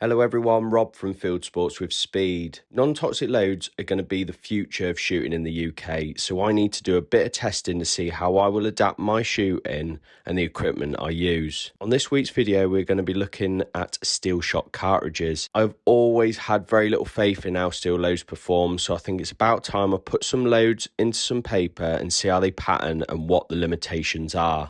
Hello everyone, Rob from Field Sports with Speed. Non-toxic loads are going to be the future of shooting in the UK, so I need to do a bit of testing to see how I will adapt my shooting and the equipment I use. On this week's video, we're going to be looking at steel shot cartridges. I've always had very little faith in how steel loads perform, so I think it's about time I put some loads into some paper and see how they pattern and what the limitations are.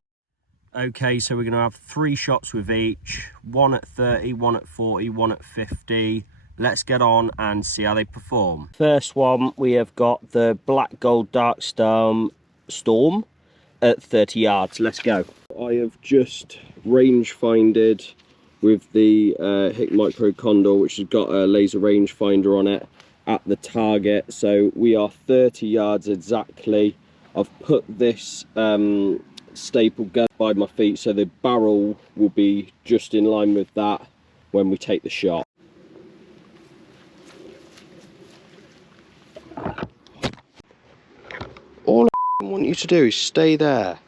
Okay, so we're going to have 3 shots with each, one at 30, one at 40, one at 50. Let's get on and see how they perform. First one, we have got the Black Gold Dark Storm at 30 yards. Let's go. I have just range-finded with the HIC Micro Condor, which has got a laser rangefinder on it at the target. So we are 30 yards exactly. I've put this staple gun by my feet so the barrel will be just in line with that when we take the shot. All I want you to do is stay there.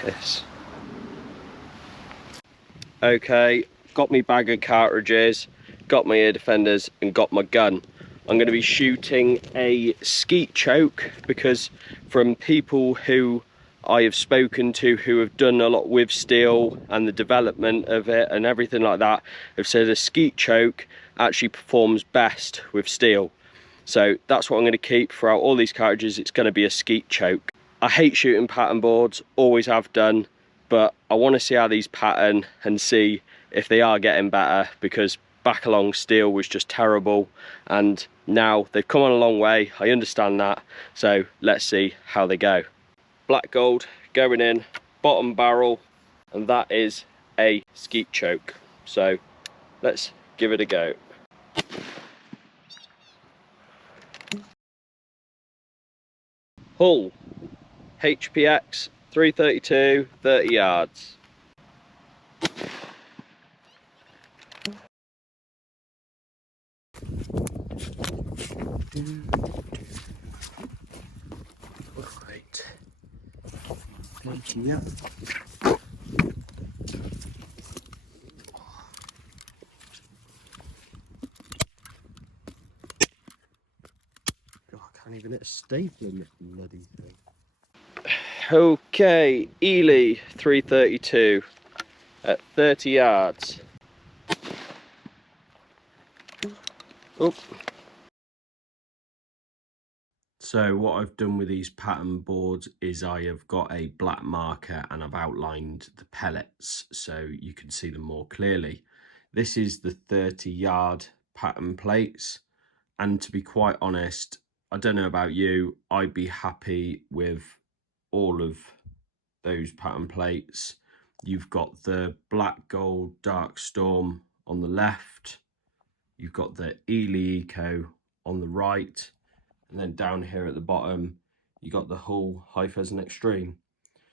Piss. Okay, got me bag of cartridges, got my ear defenders and got my gun. I'm going to be shooting a skeet choke because from people who I have spoken to who have done a lot with steel and the development of it and everything like that have said a skeet choke actually performs best with steel. So that's what I'm going to keep throughout all these cartridges. It's going to be a skeet choke. I hate shooting pattern boards, always have done, but I want to see how these pattern and see if they are getting better, because back along steel was just terrible and now they've come on a long way. I understand that, so let's see how they go. Black Gold going in, bottom barrel, and that is a skeet choke, so let's give it a go. Hull HPX 332, 30 yards. Right. Yep. God, I can't even hit a staple in this bloody thing. Okay, Ely 332 at 30 yards. Oh. So what I've done with these pattern boards is I have got a black marker and I've outlined the pellets so you can see them more clearly. This is the 30-yard pattern plates, and to be quite honest, I don't know about you, I'd be happy with all of those pattern plates. You've got the Black Gold Dark Storm on the left, you've got the Ely Eco on the right, and then down here at the bottom you got the Hull High Pheasant Extreme.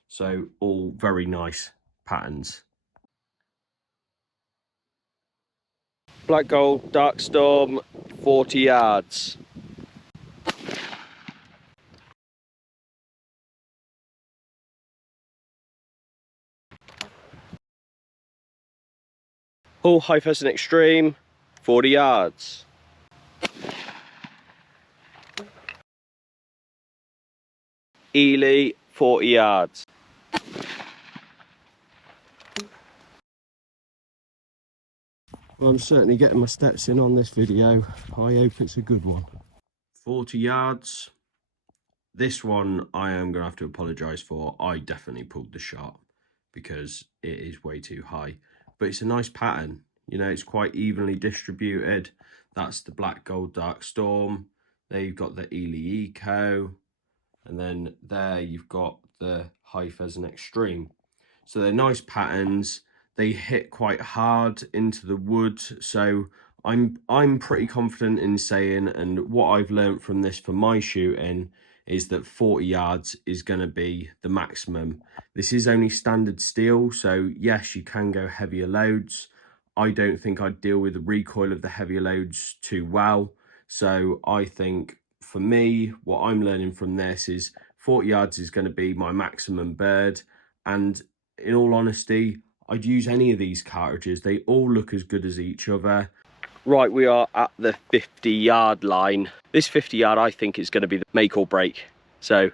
So all very nice patterns. Black Gold Dark Storm 40 yards. Hull High Pheasant Extreme 40 yards. Ely 40 yards. Well, I'm certainly getting my steps in on this video. I hope it's a good one. 40 yards. This one I am going to have to apologise for. I definitely pulled the shot because it is way too high. But it's a nice pattern. You know, it's quite evenly distributed. That's the Black Gold Dark Storm. There you've got the Ely Eco. And then there you've got the High Pheasant Extreme. So they're nice patterns. They hit quite hard into the wood. So I'm pretty confident in saying, and what I've learned from this for my shooting, is that 40 yards is going to be the maximum. This is only standard steel, so yes, you can go heavier loads. I don't think I'd deal with the recoil of the heavier loads too well. So I think for me, what I'm learning from this is 40 yards is going to be my maximum bird. And in all honesty, I'd use any of these cartridges. They all look as good as each other. Right, we are at the 50-yard line. This 50-yard, I think, is going to be the make or break. So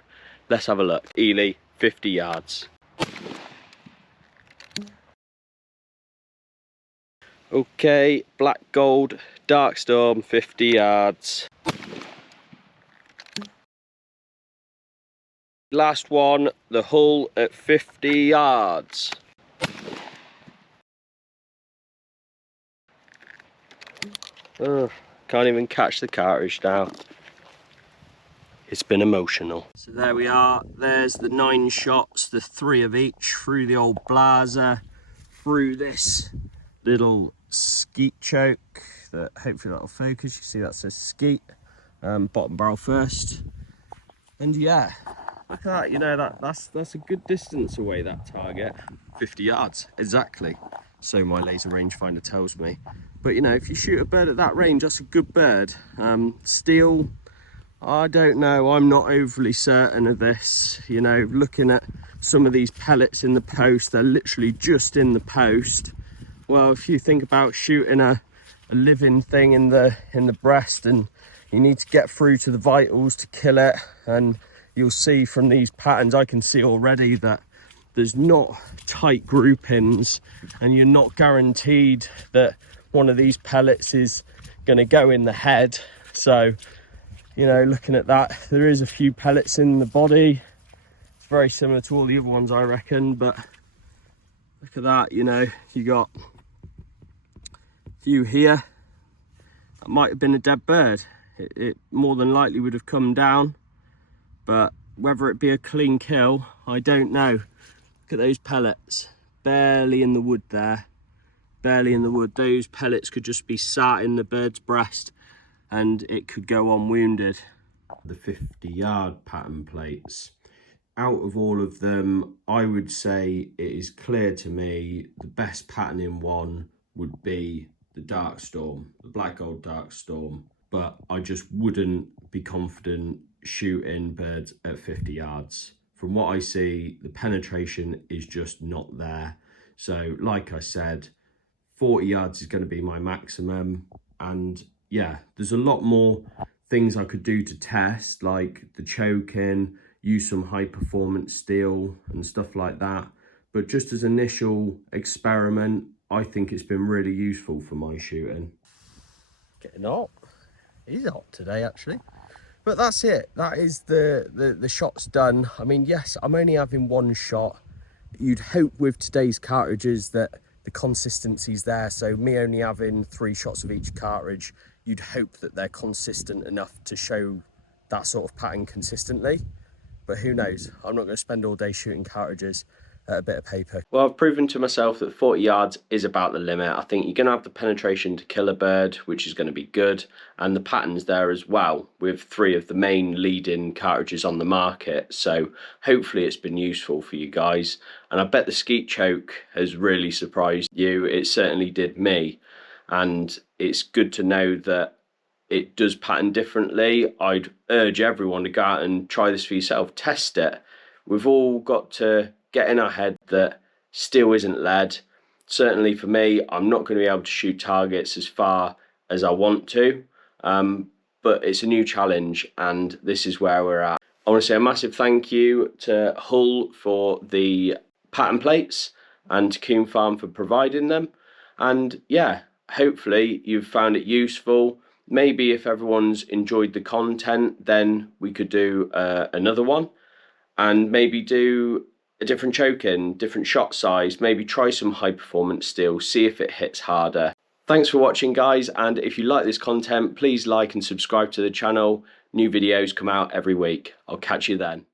let's have a look. Ely, 50 yards. Okay, Black Gold, Dark Storm, 50 yards. Last one, the Hull at 50 yards. Oh, can't even catch the cartridge now. It's been emotional. So there we are. There's the 9 shots, the 3 of each through the old blazer, through this little skeet choke that hopefully that'll focus. You see that says skeet, bottom barrel first. And yeah, look at that, you know, that's a good distance away, that target. 50 yards, exactly. So my laser rangefinder tells me. But you know, if you shoot a bird at that range, that's a good bird. Steel, I don't know, I'm not overly certain of this. You know, looking at some of these pellets in the post, they're literally just in the post. Well, if you think about shooting a living thing in the breast, and you need to get through to the vitals to kill it, and you'll see from these patterns, I can see already that there's not tight groupings, and you're not guaranteed that one of these pellets is going to go in the head. So, you know, looking at that, there is a few pellets in the body. It's very similar to all the other ones, I reckon, but look at that, you know, you got a few here. That might have been a dead bird. It more than likely would have come down, but whether it be a clean kill, I don't know. Look at those pellets, barely in the wood there, barely in the wood. Those pellets could just be sat in the bird's breast and it could go on wounded. The 50-yard pattern plates, out of all of them, I would say it is clear to me the best patterning one would be the Dark Storm, the Black Gold Dark Storm, but I just wouldn't be confident shooting birds at 50 yards. From what I see, the penetration is just not there. So like I said, 40 yards is going to be my maximum. And yeah, there's a lot more things I could do to test, like the choking, use some high performance steel and stuff like that. But just as initial experiment, I think it's been really useful for my shooting. Getting hot. It is hot today, actually. But that's it. That is the shots done. I mean, yes, I'm only having 1 shot. You'd hope with today's cartridges that the consistency's there. So me only having 3 shots of each cartridge, you'd hope that they're consistent enough to show that sort of pattern consistently. But who knows? I'm not going to spend all day shooting cartridges at a bit of paper. Well, I've proven to myself that 40 yards is about the limit. I think you're going to have the penetration to kill a bird, which is going to be good, and the pattern's there as well, with 3 of the main leading cartridges on the market. So hopefully it's been useful for you guys, and I bet the skeet choke has really surprised you. It certainly did me, and it's good to know that it does pattern differently. I'd urge everyone to go out and try this for yourself, test it. We've all got to get in our head that steel isn't lead. Certainly for me, I'm not going to be able to shoot targets as far as I want to, but it's a new challenge, and this is where we're at. I want to say a massive thank you to Hull for the pattern plates and to Coon Farm for providing them. And yeah, hopefully you've found it useful. Maybe if everyone's enjoyed the content, then we could do another one, and maybe do a different choke-in, different shot size, maybe try some high performance steel, see if it hits harder. Thanks for watching, guys, and if you like this content, please like and subscribe to the channel. New videos come out every week. I'll catch you then.